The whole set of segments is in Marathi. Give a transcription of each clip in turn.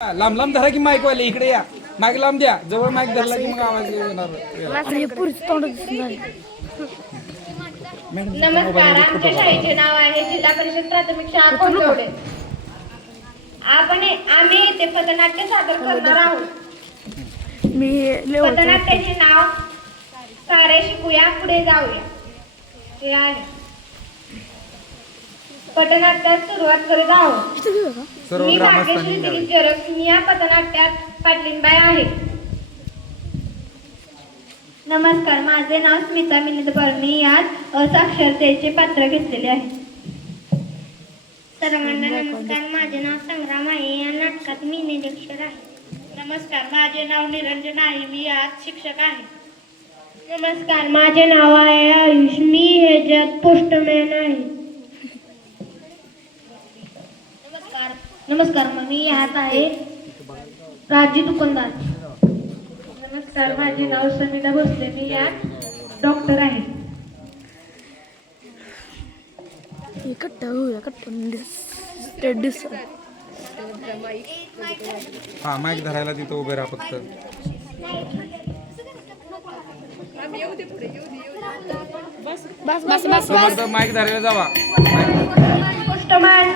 लांब लांब धरा की माईक वाले इकडे या. माईक लांब द्या. जवळ माईक धरला की मग आवाज नमस्कार आमच्या शाळेचे नाव आहे जिल्हा परिषद प्राथमिक शाळा कोंडवडे. आपण आम्ही येथे पथनाट्य सादर करणार आहोत. मी पथनाट्याचे नाव सारे शिकूया पुढे जाऊया. हे आहे. पथनाट्यात सुरुवात करत आहोत सर्व मी ग्रामस्थांनी भाग्यश्री. दिलीप जरग मी या पथनाट्यात पाटलीनबाई आहे. नमस्कार माझे नाव स्मिता मिलिंद मी यात असाक्षरतेचे पात्र घेतलेले आहे. सर्वांना नमस्कार माझे नाव संग्राम आहे. या नाटकात मी निरीक्षक आहे. नमस्कार माझे नाव निरंजन आहे. मी यात शिक्षक आहे. नमस्कार माझे नाव आहे आयुष. मी ह्याच्यात पोस्टमॅन आहे. नमस्कार मग मी ह्यात आहे राजी दुकानदार. नमस्कार माझे नाव समिता भोसले मी यात डॉक्टर आहे. दिस हा माईक धरायला तिथं उभे राहा फक्त. बस बस माईक धरायला जावा. माईक पोस्टमॅन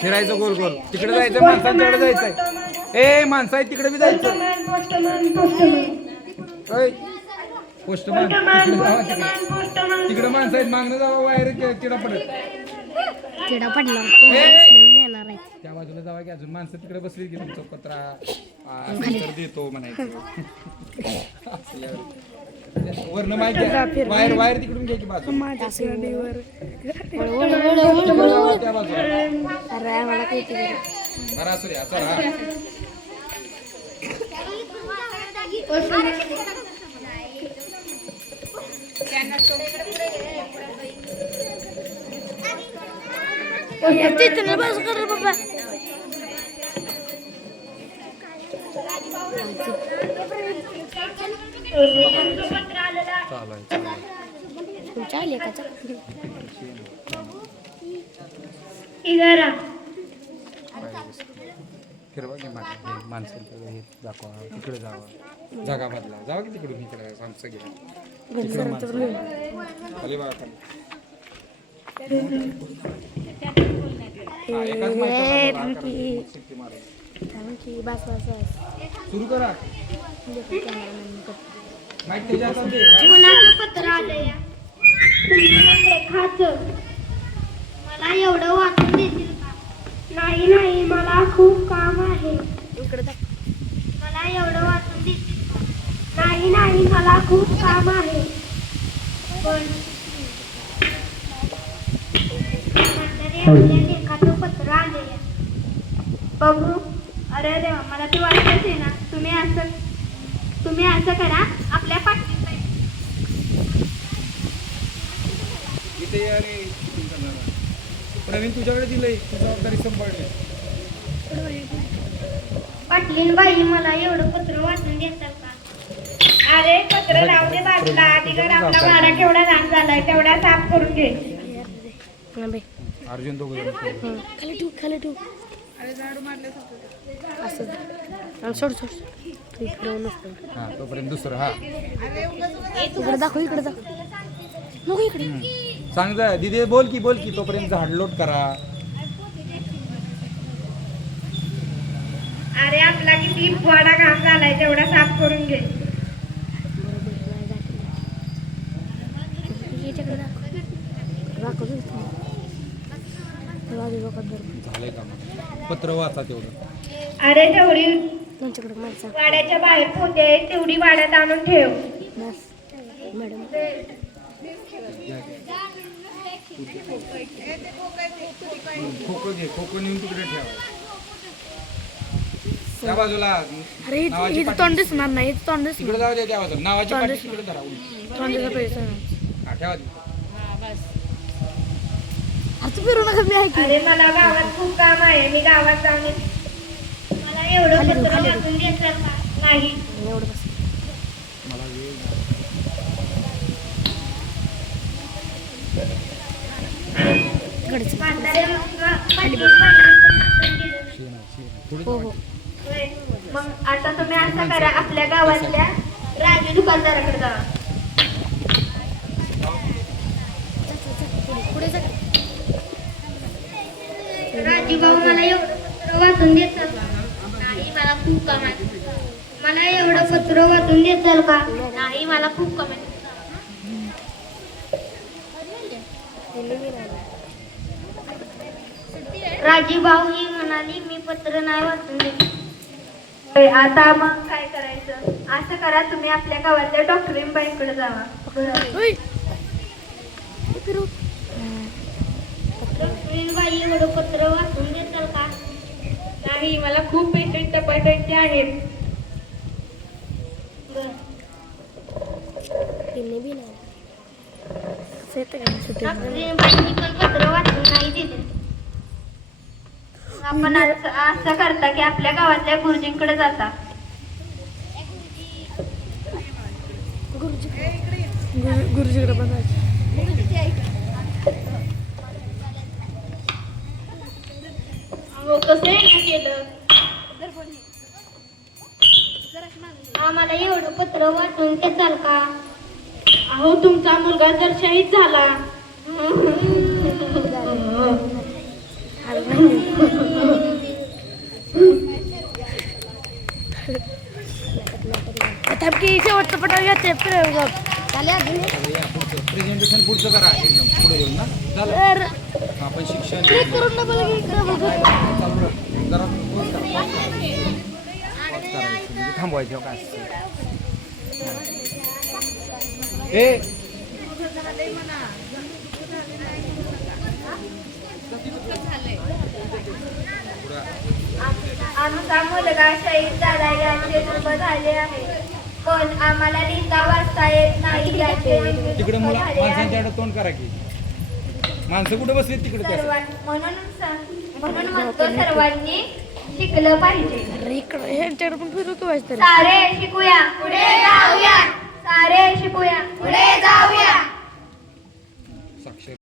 फिरायचं गोल गोल. तिकडे जायचं माणसांच्याकडे जायचंय. ए माणसं आहे तिकडे बी जायचं. पोस्टमॅन तिकडे जावा तिकडे. पोस्टमॅन तिकडे माणसं आहेत मागणं जावा वायर किडा पडत. किडा पडला. येणार आहे. त्या बाजूला जावा की अजून. माणसं तिकडे बसली की तुमचं पत्रा देतो म्हणायचं. वरनं माहिती आहे वायर वायर तिकडून घ्या की बाजू माझ्या शिवाडीवर त्या बाजूला अरे मला काही जरा असू द्या चला. तिथे बस कर बाबा. तुमच्या लेखाचा इधर आ. फिरवा की माणसांकडे हे दाखवा तिकडे जावा जागा बदला जावा की तिकडून इकडे आमचं घ्या तिकडे माणसं खाली बघा सुरू करा कुणाचं पत्र आलंय लेखाचं मला एवढं वाचून देतील का? नाही नाही मला खूप काम आहे. मला एवढं वाचून देतील का? नाही नाही मला खूप काम आहे. पण म्हातारे आपल्या लेखाचं पत्र आले बघू. अरे देवा मला ते वाचायच आहे ना. तुम्ही असं तुम्ही असं करा आपल्या इथे. प्रवीण तुझ्याकडे दिलंय तू जबाबदारी सांभाळली. पाटलीन बाई मला एवढं पत्र वाचून देतात का? अरे पत्र राहू दे बाजूला. आधी घर आपला वाडा केवढा लहान झालाय तेवढा साफ करून घे. बाई अर्जुन दोघं खेळले. खाली ठेव खाली ठेव. असं आणि सोड सोड तू इकडे नसतो हा तोपर्यंत दुसरं हा. इकडे दाखव इकडे दाखव. नको इकडे. सांग जा दिदी बोल की बोल की तोपर्यंत झाडलोट करा. अरे आपला किती वाडा घाम झालाय तेवढा साफ करून घे. याच्याकडे दाखव दाखव. झालंय का पत्र वाचा तेवढं. अरे तेवढी त्यांच्याकडे वाड्याच्या बाहेर पोते आहे तेवढी वाड्यात आणून ठेव. बस. मॅडम. खोकं घे खोकं नेऊन तिकडे ठेवा. त्या बाजूला अरे इथं नावाची इथं तोंड दिसणार नाही इथं तोंड दिसणार. तिकडे जाऊ द्या त्या बाजूला. नावाची पाठी तिकडे धरा उलटी. तोंडाचा पैसा हा ठेवा. आता फिरू नका मी ऐकलं अरे मला गावात खूप काम आहे. मी गावात जाऊन येते. मला एवढं पत्र वाचून देतात का? नाही. एवढं बस. इकडेच म्हातारे हो हो. मग आता तुम्ही असं करा आपल्या गावातल्या राजू दुकानदाराकडे जा पुढे जा मला एवढं पत्र वाचून नाही मला खूप काम आहे मला एवढं पत्र वाचून देताल का? नाही मला खूप काम आहे भाऊ ही म्हणाली मी पत्र नाही वाचून देत. आता मग काय करायचं? असं करा तुम्ही आपल्या गावातल्या डॉक्टरींबाईंकडे जावा. होय. फिरू. डॉक्टरींबाई एवढं पत्र वाचून देताल का? नाही मला खूप पेशंट तपासायचे आहेत. तिने बी पण पत्र वाचून नाही दिले. आपण असं असं करता की आपल्या गावातल्या गुरुजींकडे जाता. गुरुजी गुरु- गुरुजीकडे बघायचं. अहो कसं आहे केलं आम्हाला एवढं पत्र वाचून देताल का? अहो तुमचा मुलगा जर शहीद झाला. आता की शेवटचं प्रयोग झाले प्रेझेंटेशन पुढचं करा एकदम पुढे येऊन ना. झालं तर आपण शिक्षण थांबवायचं हो काय असतं. ए आमचा मुलगा शहीद झाला याचे दुःख झाले आहे पण आम्हाला लिहिता वाचता येत नाही याचे तिकडे मुला. माणसांच्याकडे तोंड करा की माणसं कुठे बसली तिकडे? त्या सर्वां- म्हणून स- म्हणून म्हणतो सर्वांनी शिकलं पाहिजे. इकडे ह्यांच्याकडे पण फिरू किंवा तरी सारे शिकूया. पुढे जाऊया. सारे शिकूया. पुढे जाऊया.